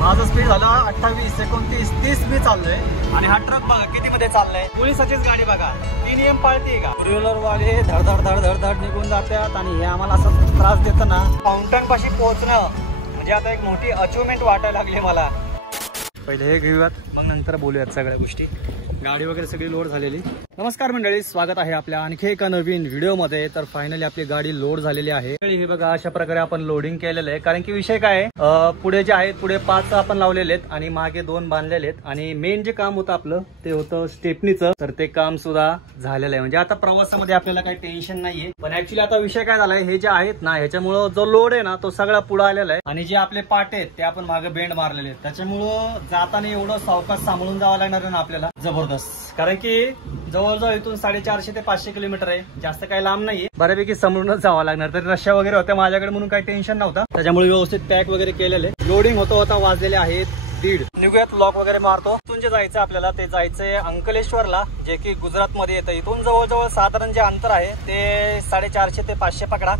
माझं स्पीड झालं 28, 29, 30 मी चाललोय आणि हा ट्रक बघा किती मध्ये चाललाय। पोलिसाचीच गाडी बघा, ती नियम पाळते का? टू व्हीलर वाले धडधड धडधड धड निघून जातात आणि हे आम्हाला असं त्रास देतं ना। फाउंटन पाशी पोहोचणं म्हणजे आता एक मोठी अचिव्हमेंट वाटायला लागली मला। पहिले हे घेऊयात, मग नंतर बोलूयात सगळ्या गोष्टी। गाडी वगैरे सगळी लोड झालेली। नमस्कार मंडळी, स्वागत आहे आपल्या आणखी एका नवीन व्हिडिओमध्ये। तर फायनली आपली गाडी लोड झालेली आहे। हे बघा अशा प्रकारे आपण लोडिंग केलेलं आहे, कारण की विषय काय आहे, पुढे जे आहेत पुढे 5 आपण लावलेले आहेत आणि मागे 2 बांधलेले आहेत आणि मेन जे काम होतं आपलं ते होतं स्टेपनीचं। तर ते काम सुद्धा झालेलं आहे, म्हणजे आता प्रवासामध्ये आपल्याला काही टेन्शन नाहीये। पण ऍक्च्युली आता विषय काय झालाय, हे जे आहेत ना ह्याच्यामुळं जो लोड आहे ना तो सगळा पुढे आलेला आहे आणि जे आपले पाट आहेत ते आपण मागे बेंड मारलेले आहेत। त्याच्यामुळं जाताना एवढं सावकाश सांभाळून जावं लागणार आहे ना आपल्याला, जबरदस्त। कारण की जवळजवळ इथून 450 ते 500 किलोमीटर आहे, जास्त काही लांब नाहीये, बऱ्यापैकी समोरूनच जावं लागणार। तर रश्या वगैरे होत्या माझ्याकडे म्हणून काही टेन्शन नव्हतं, त्याच्यामुळे व्यवस्थित पॅक वगैरे केलेले। लोडिंग होता वाजलेले आहेत 1:30। निघूयात, लॉक वगैरे मारतो। इथून जे जायचं आपल्याला ते जायचंय अंकलेश्वरला, जे की गुजरात मध्ये येतं। इथून जवळजवळ साधारण जे अंतर आहे ते 450 ते 500 पकडा,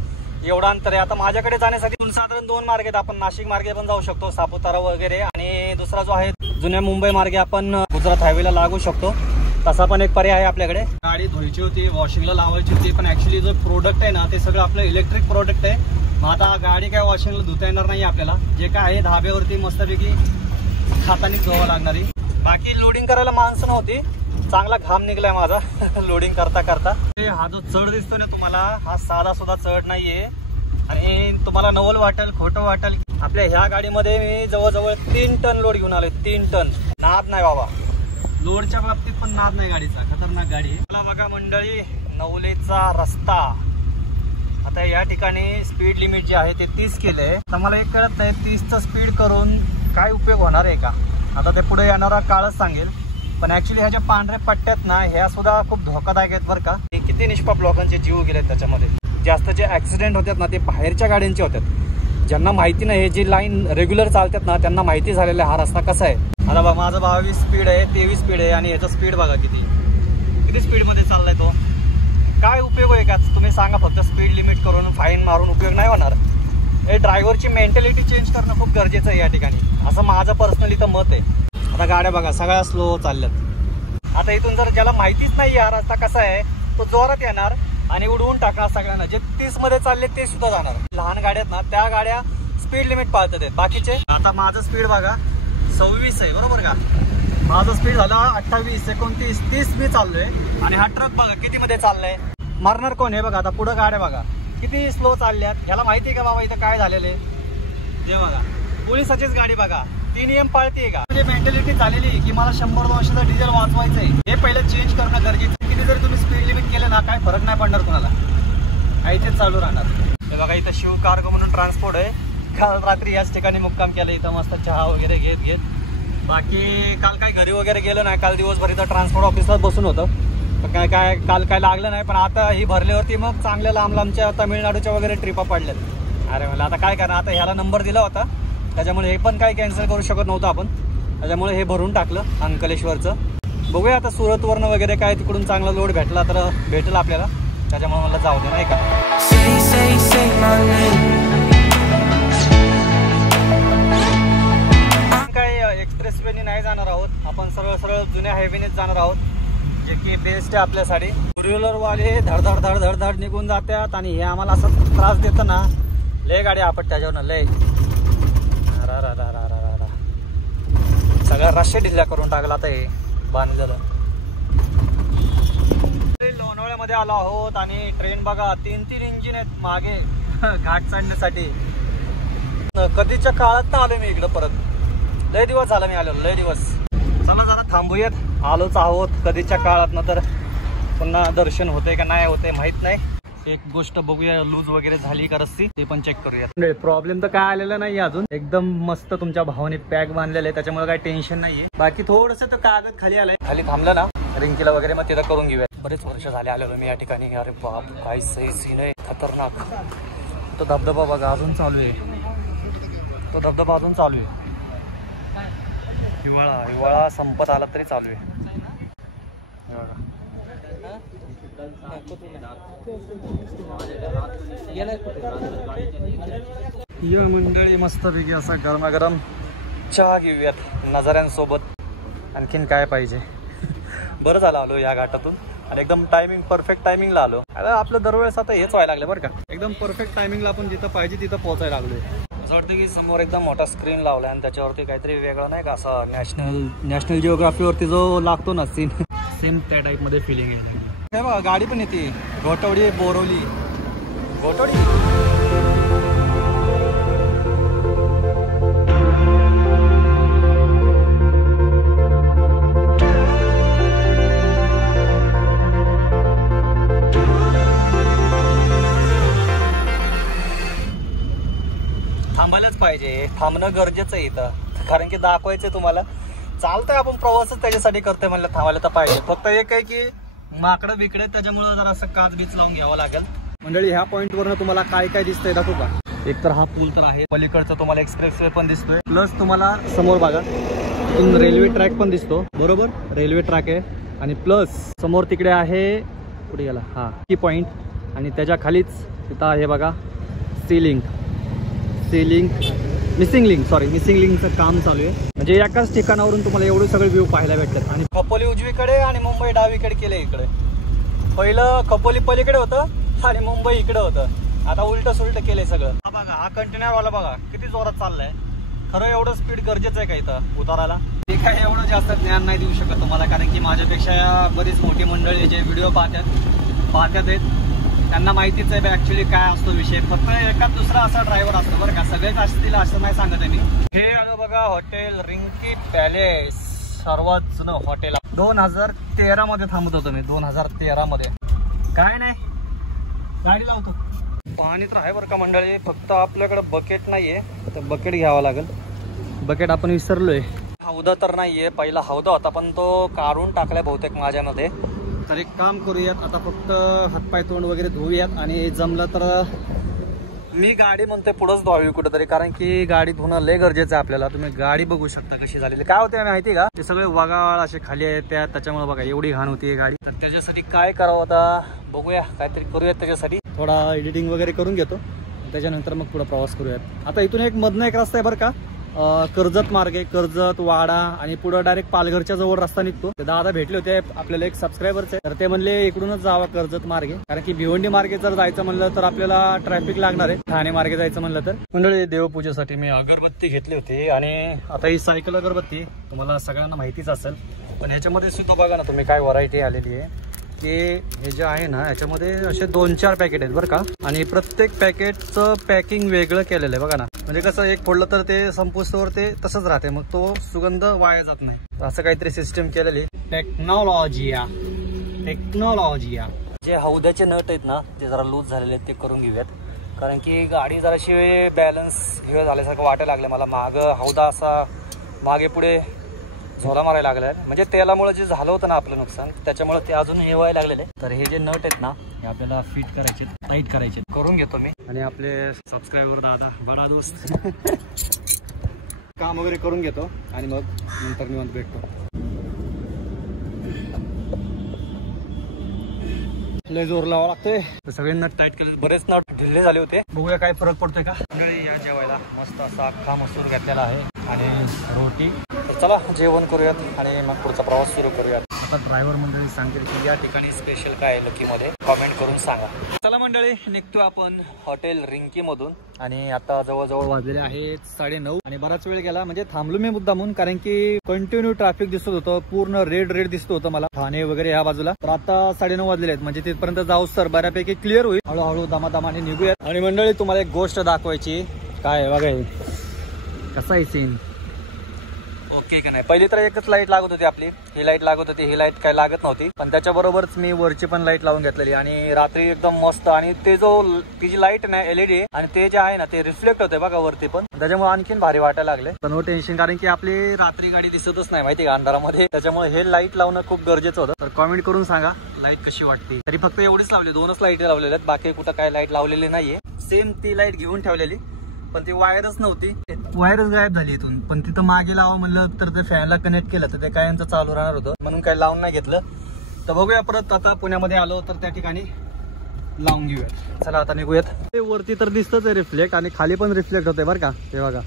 एवढं अंतर आहे। आता माझ्याकडे जाण्यासाठी साधारण 2 मार्ग आहेत, आपण नाशिक मार्गे पण जाऊ शकतो, सापुतारा वगैरे, आणि दुसरा जो आहे जुन्या मुंबई मार्गे आपण गुजरात हायवेला लागू शकतो। तसा पण एक पर्याय आहे आपल्याकडे। गाडी धुवायची होती, वॉशिंगला लावायची होती, पण ऍक्च्युली जो प्रोडक्ट आहे ना ते सगळं आपलं इलेक्ट्रिक प्रोडक्ट आहे। मग आता गाडी काय वॉशिंगला धुता येणार नाही आपल्याला, जे काय आहे धाब्यावरती मस्तपैकी हाताने धुवावं लागणारी। बाकी लोडिंग करायला माणसं नव्हती, चांगला घाम निघलाय माझा लोडिंग करता करता। हा जो चढ दिसतोय ना तुम्हाला, हा साधा सुद्धा चढ नाहीये आणि तुम्हाला नवल वाटेल, खोटं वाटेल। आपल्या ह्या गाडीमध्ये मी जवळजवळ 3 टन लोड घेऊन आलोय, 3 टन। नाद नाही बाबा, लोडच्या बाबतीत पण नाद नाही गाडीचा, खतरनाक गाडी आहे। मला बघा मंडळी, नवलेचा रस्ता। आता या ठिकाणी स्पीड लिमिट जे आहे ते 30 केलंय। तर मला एक कळत नाही 30चं स्पीड करून काय उपयोग होणार आहे का? आता ते पुढे येणारा काळच सांगेल। पण ऍक्च्युली ह्या ज्या पांढऱ्या पट्ट्यात ना ह्या सुद्धा खूप धोकादायक आहेत बरं का। किती निष्पाप लोकांचे जीव गेलेत त्याच्यामध्ये। जास्त जे ऍक्सिडेंट होतात ना ते बाहेरच्या गाड्यांचे होतात, ज्यांना माहिती नाही, हे जी लाईन रेग्युलर चालतात ना त्यांना माहिती झालेला हा रस्ता कसा आहे। आता बघा माझं 22 स्पीड आहे, 23 स्पीड आहे आणि याचा स्पीड बघा किती स्पीड मध्ये चाललाय तो। काय उपयोग आहे का तुम्ही सांगा? फक्त स्पीड लिमिट करून फाईन मारून उपयोग नाही होणार। हे ड्रायव्हरची मेंटॅलिटी चेंज करणं खूप गरजेचं आहे या ठिकाणी, असं माझं पर्सनली तर मत आहे। आता गाड्या बघा सगळ्या स्लो चालल्यात। आता इथून जर ज्याला माहितीच नाही हा रस्ता कसा आहे तो जोरात येणार आणि उडवून टाकणार सगळ्यांना। जे 30 मध्ये चालले ते सुद्धा जाणार। लहान गाड्यात ना त्या गाड्या स्पीड लिमिट पाळतात बाकीचे। आता माझं स्पीड बघा 26 आहे, बरोबर का? माझं स्पीड झालं 28, 29, 30 मी चाललोय आणि हा ट्रक बघा किती मध्ये चाललाय। मारणार कोण? हे बघा आता पुढे गाड्या बघा किती स्लो चालल्यात। ह्याला माहिती आहे का बाबा इथं काय झालेले? जे बघा पोलिसाचीच गाडी बघा, ती नियम पाळते का? म्हणजे मेंटॅलिटी झालेली की मला 100-200 डिझेल वाचवायचंय, हे पहिलं चेंज करणं गरजेचं आहे। किती जरी तुम्ही स्पीड लिमिट केलं ना काय फरक नाही पडणार कोणाला, काहीच चालू राहणार। हे बघा इथं शिव कार्गो म्हणून ट्रान्सपोर्ट आहे। काल रात्री याच ठिकाणी मुक्काम केलं, इथं मस्त चहा वगैरे घेत। बाकी काल काय घरी वगैरे गेलो नाही, काल दिवसभर इथं ट्रान्सपोर्ट ऑफिसला बसून होतं। पण काल काय लागलं नाही, पण आता ही भरल्यावरती मग चांगल्या लांबच्या तमिळनाडूच्या वगैरे ट्रिपा पडल्यात। अरे मला आता काय करणार, आता ह्याला नंबर दिला होता त्याच्यामुळे हे पण काही कॅन्सल करू शकत नव्हतं आपण, त्याच्यामुळे हे भरून टाकलं अंकलेश्वरचं। बघूया आता सुरतवरनं वगैरे काय तिकडून चांगला लोड भेटला तर भेटेल आपल्याला, त्याच्यामुळे मला जाऊ दे नाही का। काय एक्सप्रेस वेने नाही जाणार आहोत आपण, सरळ जुन्या हायवेनेच जाणार आहोत, जे की बेस्ट आहे आपल्यासाठी। टू व्हीलर वाले धडधड धडधड धड निघून जातात आणि हे आम्हाला असं त्रास देतं ना, लय गाडी आपट त्याच्यावर लय। सगळ्या रश्या ढिल्ल्या करून टाकला आता हे बांधलेलं। लोणावळ्यामध्ये आलो आहोत आणि ट्रेन बघा 3 इंजिन आहेत मागे घाट चढण्यासाठी। कधीच्या काळात ना आलो मी इकडं, परत लय दिवस झाला मी आलो, लय दिवस। चला जरा थांबूयात, आलोच आहोत कधीच्या काळात ना, तर पुन्हा दर्शन होते का नाही होते माहित नाही। एक गोष्ट बघूया, लूज वगैरे झाली का रस्सी ते पण चेक करूया। प्रॉब्लेम तर काय आलेला नाही अजून, एकदम मस्त तुमच्या भावाने पॅक बांधलेलं आहे, त्याच्यामुळे काही टेन्शन नाहीये। बाकी थोडस तर कागद खाली आलंय, खाली थांबलं ना रिंकीला वगैरे मग तिथं करून घेऊया। बरेच वर्ष झाले आलेलो मी या ठिकाणी। अरे बाप काय सही सीन आहे, खतरनाक। तो धबधबा बघा अजून चालू आहे, तो धबधबा अजून चालू आहे। हिवाळा संपत आला तरी चालू आहे। या मंडळी मस्तपैकी असा गरमागरम चहा घेऊयात नजाऱ्यांसोबत. आणखीन काय पाहिजे. बरं झालं आलो या घाटातून आणि एकदम टायमिंग परफेक्ट टायमिंगला आलो. आता आपलं दरवेळेस आता हेच व्हायला लागलं बरं का. एकदम परफेक्ट टायमिंगला आपण जिथं पाहिजे तिथं पोहोचायला लागलोय. असं वाटतं की समोर एकदम मोठा स्क्रीन लावला आणि त्याच्यावरती काहीतरी वेगळं नाही का असं नॅशनल जिओग्राफीवरती जो लागतो ना सीन सेम त्या टाईपमध्ये फिलिंग आहे. हे बघा गाडी पण येते घोटवडी बोरवली घोटवडी. थांबायलाच पाहिजे. थांबणं गरजेचं आहे इथं. कारण की दाखवायचं तुम्हाला चालतंय आपण प्रवासच त्याच्यासाठी करतोय म्हणलं थांबायला तर पाहिजे. फक्त एक आहे की माकडं बिकडे त्याच्यामुळे जरा असं काच बीच लावून घ्यावं लागेल. मंडळी ह्या पॉईंट वरनं तुम्हाला काय काय दिसतंय दाखवू का. एक तर हा पूल तर आहे. पलीकडचा तुम्हाला एक्सप्रेस वे पण दिसतोय. प्लस तुम्हाला समोर बघा इथून रेल्वे ट्रॅक पण दिसतो. बरोबर रेल्वे ट्रॅक आहे. आणि प्लस समोर तिकडे आहे कुठे गेला हा की पॉईंट. आणि त्याच्या खालीच तिथं आहे बघा मिसिंग लिंकचं काम चालू आहे. म्हणजे एकाच ठिकाणावरून तुम्हाला एवढे सगळे व्ह्यू पाहायला भेटतात. आणि खोपोली उजवीकडे आणि मुंबई डावीकडे केले. इकडे पहिलं खोपोली पलीकडे होतं आणि मुंबई इकडे होतं. आता उलट सुलट केलंय सगळं. हा बघा हा कंटेनर वाला बघा किती जोरात चाललाय. खरं एवढं स्पीड गरजेचं आहे का इथं उतारायला. ते काय एवढं जास्त ज्ञान नाही देऊ शकत तुम्हाला. कारण की माझ्यापेक्षा बरीच मोठी मंडळी जे व्हिडिओ पाहतात आहेत त्यांना माहितीच आहे ऍक्च्युली काय असतो विषय. फक्त एकाच दुसरा असा ड्रायव्हर असतो बरं का. सगळेच असतील असं नाही सांगत आहे मी. हे आलं बघा हॉटेल रिंकी पॅलेस. सर्वात जुनं हॉटेल. 2013 मध्ये थांबत होतो मी. 2013 मध्ये. काय नाही गाडी लावतो. पाणी तर आहे बरं का मंडळी. फक्त आपल्याकडे बकेट नाहीये तर बकेट घ्यावा लागेल. बकेट आपण विसरलोय. हौदा तर नाहीये. पहिला हौदा होता पण तो काढून टाकलाय बहुतेक माझ्यामध्ये. तर एक काम करूयात आता फक्त हातपाय तोंड वगैरे धुऊयात. आणि जमलं तर मी गाडी म्हणतोय पुढंच धुवावी कुठेतरी. कारण की गाडी धुणं लय गरजेचं आहे आपल्याला. तुम्ही गाडी बघू शकता कशी झालेली. काय होते माहिती का ते सगळे वगाळ असे खाली आहेत त्याच्यामुळे बघा एवढी घाण होती गाडी. तर त्याच्यासाठी काय करावं आता बघूया. काहीतरी करूयात त्याच्यासाठी. थोडा एडिटिंग वगैरे करून घेतो त्याच्यानंतर मग पुढे प्रवास करूयात. आता इथून एक मधनं एक रस्ता आहे बरं का. कर्जत मार्गे कर्जत वाडा आणि पुढे डायरेक्ट पालघरच्या जवळ रस्ता निघतो. ते दादा भेटले होते आपल्याला एक सबस्क्रायबरचे. तर ते म्हणले इकडूनच जावा कर्जत मार्गे. कारण की भिवंडी मार्गे जर जायचं म्हणलं तर आपल्याला ट्रॅफिक लागणार आहे. ठाणे मार्गे जायचं म्हणलं तर. मंडळी देवपूजेसाठी मी अगरबत्ती घेतली होती. आणि आता ही सायकल अगरबत्ती तुम्हाला सगळ्यांना माहितीच असेल. पण ह्याच्यामध्ये सुद्धा बघा ना तुम्ही काय व्हरायटी आलेली आहे. की हे जे आहे ना याच्यामध्ये असे 2-4 पॅकेट आहेत बरं का. आणि प्रत्येक पॅकेटचं पॅकिंग वेगळं केलेलं आहे बघा ना. म्हणजे कसं एक फोडलं तर ते संपुस्तवर ते तसंच राहते. मग तो सुगंध वाया जात नाही. असं काहीतरी सिस्टम केलेली. टेक्नॉलॉजी जे हौद्याचे नट आहेत ना ते जरा लूज झालेले आहेत ते करून घेऊयात. कारण की गाडी जराशी बॅलन्स घेऊया झाल्यासारखं वाटायला लागलं मला. मागं हौदा असा मागे पुढे झोला मारायला लागलाय. म्हणजे तेलामुळे जे झालं होतं ना आपलं नुकसान त्याच्यामुळे ते अजून हे व्हायला लागलेले. तर हे जे नट आहेत ना हे आपल्याला फिट करायचे टाईट करायचे. करून घेतो मी. आणि आपले सबस्क्रायबर दादा बडा दोस्त काम वगैरे करून घेतो आणि मग नंतर निवांत भेटतो. लय जोर लावा लागतोय. सगळे नट टाईट केले. बरेच नट ढिल्ले झाले होते. बघूया काय फरक पडतोय का. या जेवायला मस्त असा अख्खा मसूर घेतलेला आहे आणि रोटी. चला जेवण करूयात आणि मग पुढचा प्रवास सुरू करूयात. आता ड्रायव्हर मंडळी सांगतील की या ठिकाणी स्पेशल काय आहे लकीमध्ये कमेंट करून सांगा. चला मंडळी निघतो आपण हॉटेल रिंकी मधून. आणि आता जवळजवळ वाजलेले आहेत 9:30. आणि बराच वेळ गेला म्हणजे थांबलो मी मुद्दामून. कारण की कंटिन्यू ट्रॅफिक दिसत होतं. पूर्ण रेड दिसत होतं मला ठाणे वगैरे या बाजूला. तर आता 9:30 वाजलेले आहेत. म्हणजे तिथपर्यंत जाऊस तर बऱ्यापैकी क्लिअर होईल. हळूहळू दमादमाने निघूयात. आणि मंडळी तुम्हाला एक गोष्ट दाखवायची. काय बघाय कसा आहे सीन. ओके का नाही. पहिली तर एकच लाईट लागत होती आपली. ही लाईट लागत होती. ही लाईट काय लागत नव्हती. पण त्याच्याबरोबरच मी वरची पण लाईट लावून घेतलेली. आणि रात्री एकदम मस्त. आणि ते ती जी लाईट नाही LED आणि ते जे आहे ना ते रिफ्लेक्ट होते बघा वरती पण. त्याच्यामुळे आणखीन भारी वाटायला लागले. पण नो टेन्शन. कारण की आपली रात्री गाडी दिसतच नाही माहिती का अंधारामध्ये. त्याच्यामुळे हे लाईट लावणं खूप गरजेचं होतं. तर कमेंट करून सांगा लाईट कशी वाटते. तरी फक्त एवढीच लावली. 2च लाईट लावलेल्या आहेत. बाकी कुठं काय लाईट लावलेली नाहीये. सेम ती लाईट घेऊन ठेवलेली पण ती वायरच नव्हती. वायरच गायब झाली इथून. पण तिथं मागे लावा म्हणलं तर ते फॅनला कनेक्ट केलं तर ते कायमचं चालू राहणार होतं. म्हणून काय लावून नाही घेतलं. तर बघूया परत आता पुण्यामध्ये आलो तर त्या ठिकाणी लावून घेऊयात. चला आता निघूयात. ते वरती तर दिसतच आहे रिफ्लेक्ट आणि खाली पण रिफ्लेक्ट होते बरं का. ते बघा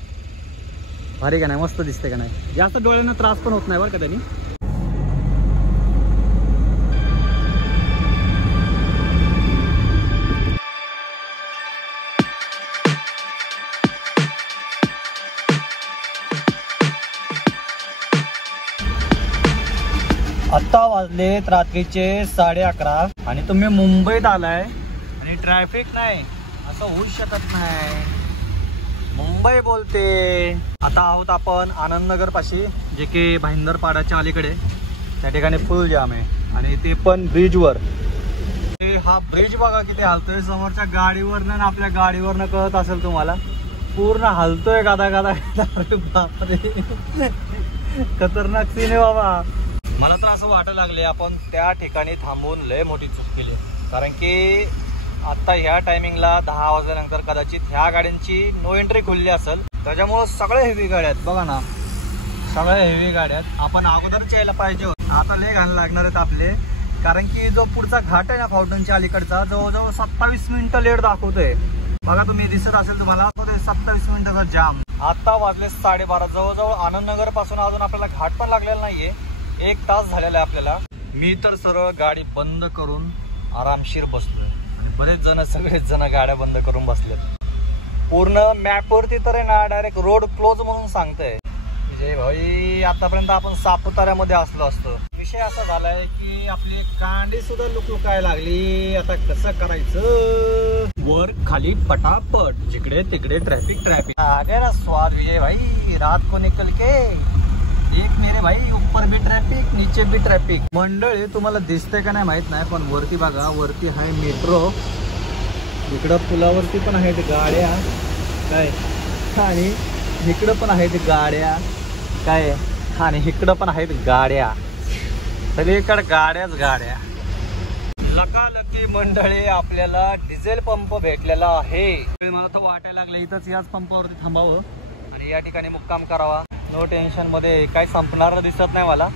भारी का नाही, मस्त दिसते का नाही. जास्त डोळ्यांना त्रास पण होत नाही बरं का त्यांनी. आत्ता वाजलेत रात्रीचे 11:30 आणि तुम्ही मुंबईत आलाय आणि ट्रॅफिक नाही, असं होऊ शकत नाही. मुंबई बोलते. आता आहोत आपण आनंदनगर पाशी, जे की भाईंदरपाड्याच्या अलीकडे. त्या ठिकाणी फुल जाम आहे आणि ते पण ब्रिजवर. हा ब्रिज बघा किती हलतोय. समोरच्या गाडीवरनं आणि आपल्या गाडीवरनं कळत असेल तुम्हाला, पूर्ण हलतोय गादा गादा. बापरे, खतरनाक सीन आहे बाबा. मला तर असं वाटायला लागले आपण त्या ठिकाणी थांबून लय मोठी चूक केली. कारण की आता ह्या टायमिंगला 10 वाजल्यानंतर कदाचित ह्या गाड्यांची नो एंट्री खुलली असेल. त्याच्यामुळं सगळे हेवी गाड्या आहेत बघा ना, सगळे हेवी गाड्या आहेत. आपण अगोदरच यायला पाहिजे. आता लय घाण लागणार आहेत आपले. कारण की जो पुढचा घाट आहे ना फाउंटनच्या अलीकडचा, जवळजवळ 27 मिनिटं लेट दाखवतोय. बघा तुम्ही, दिसत असेल तुम्हाला 27 मिनिटाचा जाम. आता वाजले 12:30. जवळजवळ आनंदनगर पासून अजून आपल्याला घाट पण लागलेला नाहीये. 1 तास झालेला आहे आपल्याला. मी तर सरळ गाडी बंद करून आरामशीर बसलोय आणि बरेच जण, सगळेच जण गाड्या बंद करून बसलेत. पूर्ण मॅपवरती तर आहे ना डायरेक्ट रोड क्लोज म्हणून सांगतंय. विजय भाई, आतापर्यंत आपण सापुताऱ्यामध्ये असलो असतो. विषय असा झालाय की आपली कांडी सुद्धा लुकलुकायला लागली. आता कसं करायचं, वर खाली पटापट, जिकडे तिकडे ट्रॅफिक ट्रॅफिक. आगे ना स्वाद विजय भाई, रात को निकल के एक मेरे भाई, ऊपर भी ट्रॅफिक नीचे भी ट्रॅफिक. मंडळी तुम्हाला दिसते का नाही माहित नाही, पण वरती बघा, वरती आहे मेट्रो. इकडं पुलावरती पण आहेत गाड्या काय, आणि इकडं पण आहेत गाड्या काय, आणि इकडं पण आहेत गाड्या. सगळीकडे गाड्याच गाड्या. लकालकी मंडळी, आपल्याला डिझेल पंप भेटलेला आहे. मला तर वाटायला लागलं इथंच याच पंपावरती थांबावं आणि या ठिकाणी मुक्काम करावा. नो टेन्शन मध्ये. काही संपणार दिसत नाही मला.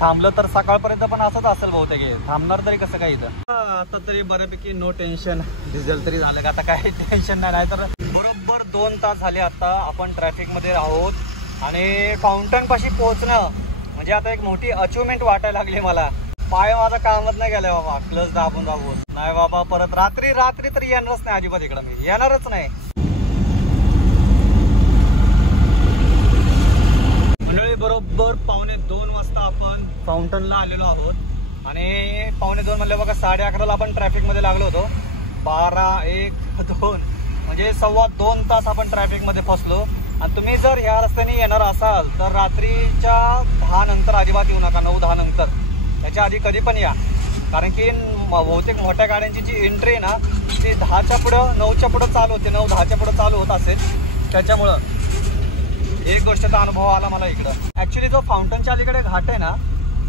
थांबलं तर सकाळपर्यंत पण असंच असेल बहुतेक. थांबणार तरी कसं काय इथं. आता तरी बऱ्यापैकी नो टेन्शन, डिझेल तरी झालं का आता काही टेन्शन नाही. तर बरोबर 2 तास झाले आता आपण ट्रॅफिक मध्ये आहोत आणि फाउंटन पाशी पोहोचणं म्हणजे आता एक मोठी अचिव्हमेंट वाटायला लागली मला. पाय माझा कामच नाही गेलाय बाबा, क्लच दाबून दाबून. नाही बाबा, परत रात्री तरी येणारच नाही अजिबात इकडं. मी येणारच नाही. बरोबर 1:45 वाजता आपण फाउंटनला आलेलो आहोत आणि 1:45 म्हणले बघा, 11:30 आपण ट्रॅफिक मध्ये लागलो होतो. 12, 1, 2 म्हणजे 2.25 तास आपण ट्रॅफिक मध्ये फसलो. आणि तुम्ही जर ह्या रस्त्याने येणार असाल तर रात्रीच्या 10 नंतर अजिबात येऊ नका. 9-10 नंतर, त्याच्या आधी कधी पण या. कारण की बहुतेक मोठ्या गाड्यांची जी एंट्री आहे ना, ती 10च्या पुढं, 9च्या पुढं चालू होते. 9-10च्या पुढं चालू होत असेल. त्याच्यामुळं एक गोष्टचा अनुभव आला मला इकडं. ऍक्च्युली जो फाउंटनच्या अलीकडे घाट आहे ना,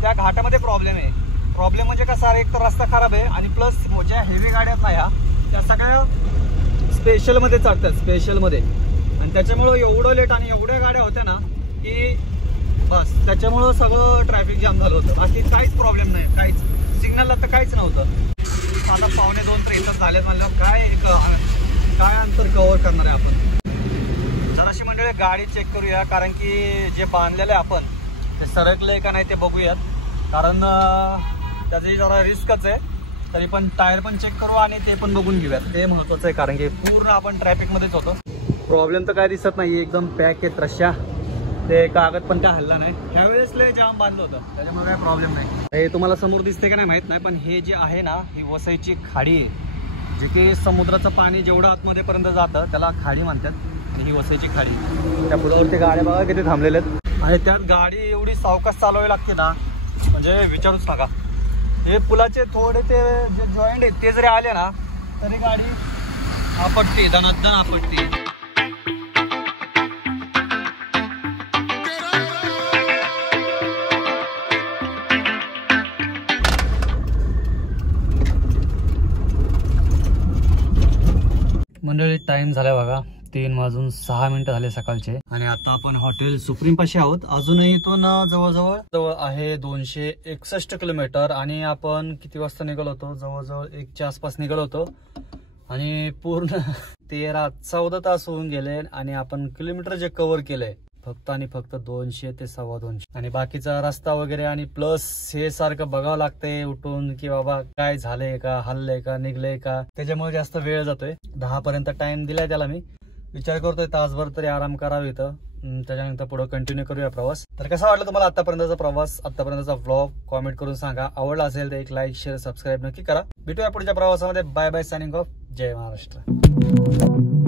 त्या घाटामध्ये प्रॉब्लेम आहे. प्रॉब्लेम म्हणजे कसा, एक तर रस्ता खराब आहे आणि प्लस ज्या हेवी गाड्या आहेत ना ह्या, त्या सगळ्या स्पेशलमध्ये चढतात, स्पेशलमध्ये. आणि त्याच्यामुळं एवढं लेट आणि एवढ्या गाड्या होत्या ना की बस, त्याच्यामुळं सगळं ट्रॅफिक जाम झालं होतं. बाकी काहीच प्रॉब्लेम नाही, काहीच. सिग्नलला तर काहीच नव्हतं. आता 1:45 तर इथं झाले म्हणलं काय अंतर कव्हर करणार आहे आपण. जराशी मंडळी गाडी चेक करूया, कारण की जे बांधलेलं आहे आपण ते सरकले का नाही ते बघूयात. कारण त्याची जरा रिस्कच आहे. तरी पण टायर पण चेक करू आणि ते पण बघून घेऊयात, ते महत्वाचं आहे. कारण की पूर्ण आपण ट्रॅफिकमध्येच होतो. प्रॉब्लेम तर काय दिसत नाही, एकदम पॅक आहेत रश्या. ते कागद पण काय हल्ला नाही. ह्यावेळेस लय जाम बांधलं होतं, त्याच्यामुळे काय प्रॉब्लेम नाही. हे तुम्हाला समोर दिसते का नाही माहित नाही, पण हे जे आहे ना, ही वसईची खाडी आहे. जे की समुद्राचं पाणी जेवढं आतमध्ये पर्यंत जातं त्याला खाडी म्हणतात. आणि ही वसईची खाडी. त्या पुलावरती गाड्या बघा किती थांबलेल्या आहेत आणि त्यात गाडी एवढी सावकाश चालवावी लागते ना, म्हणजे विचारूच नका. हे पुलाचे थोडे ते जे जॉईंट आहेत ते जरी आले ना तरी गाडी आपटते, दनादन आपटते. मंडळी टाइम झालाय बघा, 3:06 झाले सकाळचे. आणि आता आपण हॉटेल सुप्रीम पाशी आहोत. अजूनही इथून जवळ आहे 261 किलोमीटर. आणि आपण किती वाजता निघालो होतो, जवळजवळ 1च्या आसपास निघालो होतो. आणि पूर्ण 13-14 तास होऊन गेले आणि आपण किलोमीटर जे कव्हर केलंय फक्त आणि फक्त 200 ते 250. आणि बाकीचा रस्ता वगैरे आणि प्लस हे सारखं बघावं लागतंय उठून की बाबा काय झालंय का, हल्लंय का, निघलंय का, त्याच्यामुळे जास्त वेळ जातोय. 10 पर्यंत टाइम दिलाय त्याला मी. विचार करतोय तासभर तरी आराम करावा इथं, त्याच्यानंतर पुढे कंटिन्यू करूया प्रवास. तर कसा वाटला तुम्हाला आतापर्यंतचा प्रवास, आतापर्यंतचा व्लॉग कॉमेंट करून सांगा. आवडला असेल तर एक लाईक शेअर सबस्क्राईब नक्की करा. भेटूया पुढच्या प्रवासामध्ये. Bye bye, signing off. जय महाराष्ट्र.